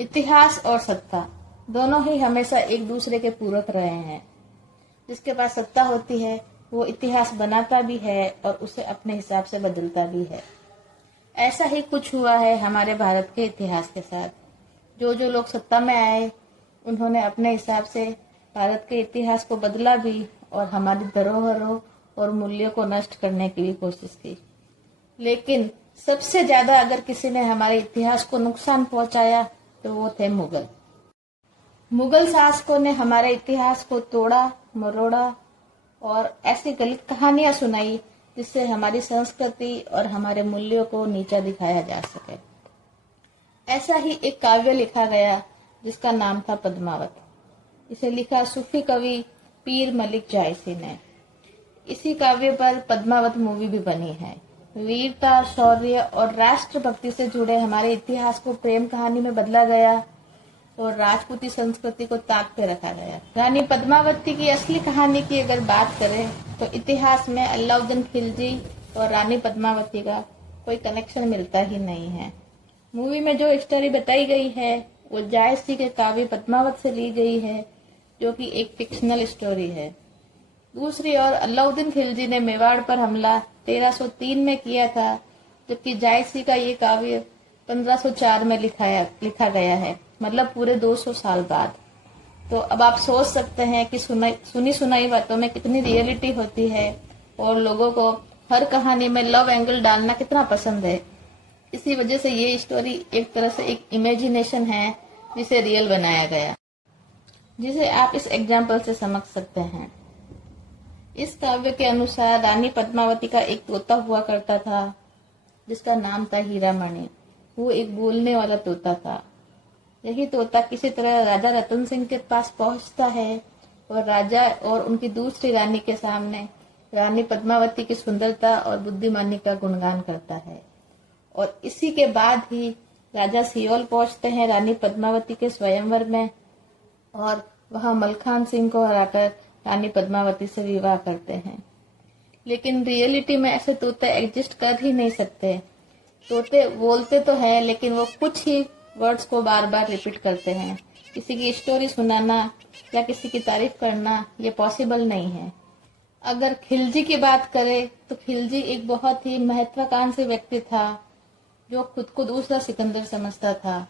इतिहास और सत्ता दोनों ही हमेशा एक दूसरे के पूरक रहे हैं। जिसके पास सत्ता होती है वो इतिहास बनाता भी है और उसे अपने हिसाब से बदलता भी है। ऐसा ही कुछ हुआ है हमारे भारत के इतिहास के साथ। जो जो लोग सत्ता में आए उन्होंने अपने हिसाब से भारत के इतिहास को बदला भी और हमारी धरोहरों और मूल्यों को नष्ट करने की भी कोशिश की। लेकिन सबसे ज्यादा अगर किसी ने हमारे इतिहास को नुकसान पहुंचाया तो वो थे मुगल। मुगल शासकों ने हमारे इतिहास को तोड़ा मरोड़ा और ऐसी गलत कहानियां सुनाई जिससे हमारी संस्कृति और हमारे मूल्यों को नीचा दिखाया जा सके। ऐसा ही एक काव्य लिखा गया जिसका नाम था पद्मावत। इसे लिखा सूफी कवि पीर मलिक जायसी ने। इसी काव्य पर पद्मावत मूवी भी बनी है। वीरता, शौर्य और राष्ट्रभक्ति से जुड़े हमारे इतिहास को प्रेम कहानी में बदला गया और राजपूती संस्कृति को ताक पे रखा गया। रानी पद्मावती की असली कहानी की अगर बात करें तो इतिहास में अलाउद्दीन खिलजी और रानी पद्मावती का कोई कनेक्शन मिलता ही नहीं है। मूवी में जो स्टोरी बताई गई है वो जायसी के काव्य पद्मावत से ली गई है, जो कि एक फिक्शनल स्टोरी है। दूसरी ओर अलाउद्दीन खिलजी ने मेवाड़ पर हमला 1303 में किया था, जबकि जायसी का ये काव्य 1504 में लिखा गया है, मतलब पूरे 200 साल बाद। तो अब आप सोच सकते हैं कि सुनी सुनाई बातों में कितनी रियलिटी होती है और लोगों को हर कहानी में लव एंगल डालना कितना पसंद है। इसी वजह से ये स्टोरी एक तरह से एक इमेजिनेशन है जिसे रियल बनाया गया, जिसे आप इस एग्जाम्पल से समझ सकते हैं। इस काव्य के अनुसार रानी पद्मावती का एक तोता हुआ करता था जिसका नाम था हीरामणि। वो एक बोलने वाला तोता था। यही तोता किसी तरह राजा रतन सिंह के पास पहुंचता है और राजा और उनकी दूसरी रानी के सामने रानी पद्मावती की सुंदरता और बुद्धिमानी का गुणगान करता है। और इसी के बाद ही राजा सियोल पहुंचते हैं रानी पद्मावती के स्वयंवर में और वहां मलखान सिंह को हराकर रानी पद्मावती से विवाह करते हैं। लेकिन रियलिटी में ऐसे तोते एग्जिस्ट कर ही नहीं सकते। तोते बोलते तो है लेकिन वो कुछ ही वर्ड्स को बार बार रिपीट करते हैं। किसी की स्टोरी सुनाना या किसी की तारीफ करना ये पॉसिबल नहीं है। अगर खिलजी की बात करें तो खिलजी एक बहुत ही महत्वाकांक्षी व्यक्ति था जो खुद को दूसरा सिकंदर समझता था।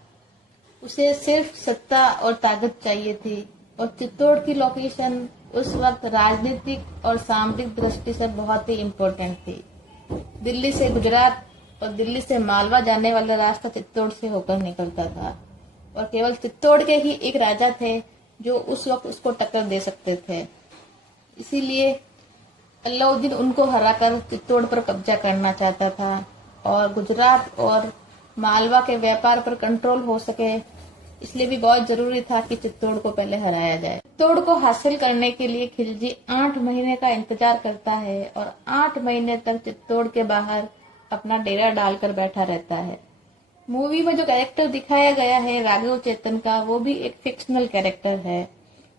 उसे सिर्फ सत्ता और ताकत चाहिए थी और चित्तौड़ की लोकेशन उस वक्त राजनीतिक और सामरिक दृष्टि से बहुत ही इम्पोर्टेंट थी। दिल्ली से गुजरात और दिल्ली से मालवा जाने वाला रास्ता चित्तौड़ से होकर निकलता था और केवल चित्तौड़ के ही एक राजा थे जो उस वक्त उसको टक्कर दे सकते थे। इसीलिए अलाउद्दीन उनको हराकर चित्तौड़ पर कब्जा करना चाहता था और गुजरात और मालवा के व्यापार पर कंट्रोल हो सके, इसलिए भी बहुत जरूरी था कि चित्तौड़ को पहले हराया जाए। चित्तौड़ को हासिल करने के लिए खिलजी 8 महीने का इंतजार करता है और 8 महीने तक चित्तौड़ के बाहर अपना डेरा डालकर बैठा रहता है। मूवी में जो कैरेक्टर दिखाया गया है राघव चेतन का, वो भी एक फिक्शनल कैरेक्टर है।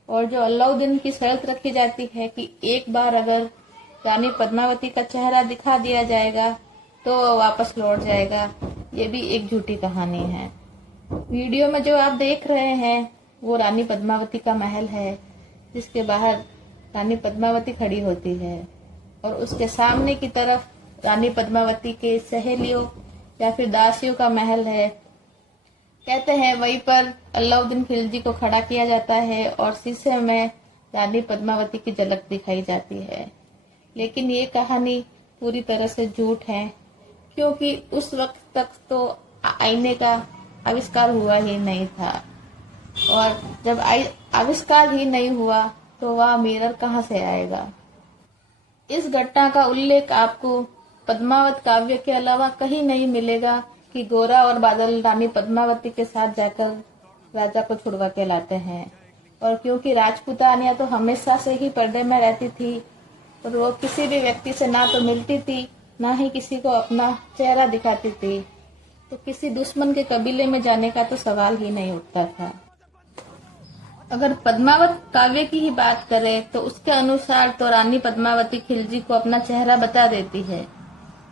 और जो अलाउद्दीन की शर्त रखी जाती है कि एक बार अगर रानी पद्मावती का चेहरा दिखा दिया जाएगा तो वापस लौट जाएगा, ये भी एक झूठी कहानी है। वीडियो में जो आप देख रहे हैं वो रानी पद्मावती का महल है, जिसके बाहर रानी पद्मावती खड़ी होती है और उसके सामने की तरफ रानी पद्मावती के सहेलियों या फिर दासियों का महल है। कहते हैं वहीं पर अलाउद्दीन खिलजी को खड़ा किया जाता है और शीशे में रानी पद्मावती की झलक दिखाई जाती है। लेकिन ये कहानी पूरी तरह से झूठ है, क्योंकि उस वक्त तक तो आईने का आविष्कार हुआ ही नहीं था और जब आविष्कार ही नहीं हुआ तो वह मिरर कहाँ से आएगा। इस घटना का उल्लेख आपको पद्मावत काव्य के अलावा कहीं नहीं मिलेगा कि गोरा और बादल रानी पद्मावती के साथ जाकर राजा को छुड़वा के लाते हैं। और क्योंकि राजपूतानियां तो हमेशा से ही पर्दे में रहती थी और वो किसी भी व्यक्ति से ना तो मिलती थी ना ही किसी को अपना चेहरा दिखाती थी, तो किसी दुश्मन के कबीले में जाने का तो सवाल ही नहीं उठता था। अगर पद्मावत काव्य की ही बात करें तो उसके अनुसार तो रानी पद्मावती खिलजी को अपना चेहरा बता देती है,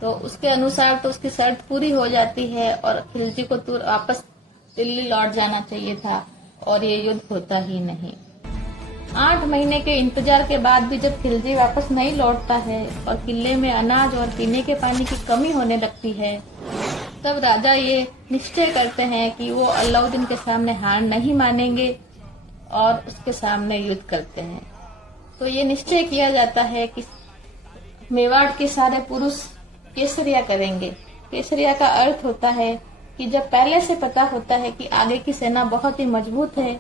तो उसके अनुसार तो उसकी शर्त पूरी हो जाती है और खिलजी को वापस दिल्ली लौट जाना चाहिए था और ये युद्ध होता ही नहीं। 8 महीने के इंतजार के बाद भी जब खिलजी वापस नहीं लौटता है और किले में अनाज और पीने के पानी की कमी होने लगती है, तब राजा ये निश्चय करते हैं कि वो अलाउद्दीन के सामने हार नहीं मानेंगे और उसके सामने युद्ध करते हैं। तो ये निश्चय किया जाता है कि मेवाड़ के सारे पुरुष केसरिया करेंगे। केसरिया का अर्थ होता है कि जब पहले से पता होता है कि आगे की सेना बहुत ही मजबूत है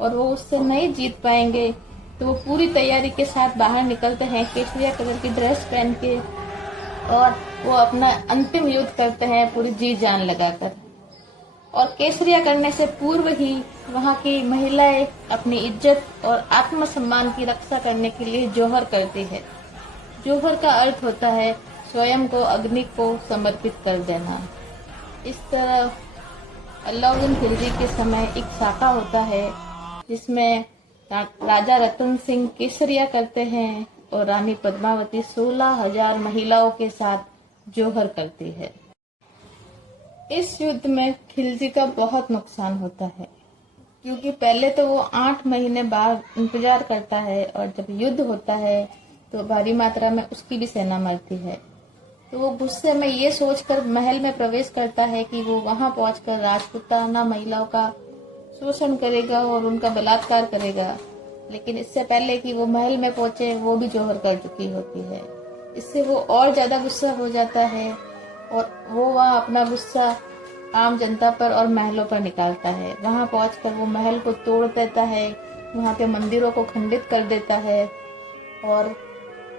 और वो उससे नहीं जीत पाएंगे, तो वो पूरी तैयारी के साथ बाहर निकलते हैं केसरिया कलर की ड्रेस पहन के, और वो अपना अंतिम युद्ध करते हैं पूरी जी जान लगाकर। और केसरिया करने से पूर्व ही वहाँ की महिलाएं अपनी इज्जत और आत्मसम्मान की रक्षा करने के लिए जोहर करती है। जोहर का अर्थ होता है स्वयं को अग्नि को समर्पित कर देना। इस तरह अलाउद्दीन खिलजी के समय एक साका होता है जिसमें राजा रतन सिंह केसरिया करते हैं और रानी पद्मावती 16,000 महिलाओं के साथ जोहर करती है। इस युद्ध में खिलजी का बहुत नुकसान होता है, क्योंकि पहले तो वो 8 महीने बाद इंतजार करता है और जब युद्ध होता है तो भारी मात्रा में उसकी भी सेना मरती है। तो वो गुस्से में ये सोचकर महल में प्रवेश करता है कि वो वहां पहुंचकर राजपुताना महिलाओं का शोषण करेगा और उनका बलात्कार करेगा। लेकिन इससे पहले कि वो महल में पहुंचे वो भी जोहर कर चुकी होती है। इससे वो और ज्यादा गुस्सा हो जाता है और वो वहाँ अपना गुस्सा आम जनता पर और महलों पर निकालता है। वहां पहुंचकर वो महल को तोड़ देता है, वहां के मंदिरों को खंडित कर देता है और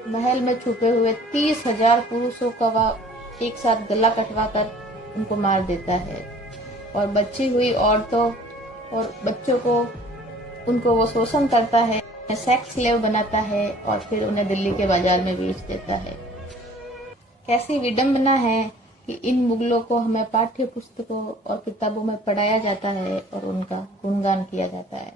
महल में छुपे हुए 30,000 पुरुषों का वह एक साथ गला कटवा कर उनको मार देता है और बची हुई औरतों और बच्चों को उनको वो शोषण करता है, सेक्स स्लेव बनाता है और फिर उन्हें दिल्ली के बाजार में बेच देता है। कैसी विडंबना है कि इन मुगलों को हमें पाठ्य पुस्तकों और किताबों में पढ़ाया जाता है और उनका गुणगान किया जाता है।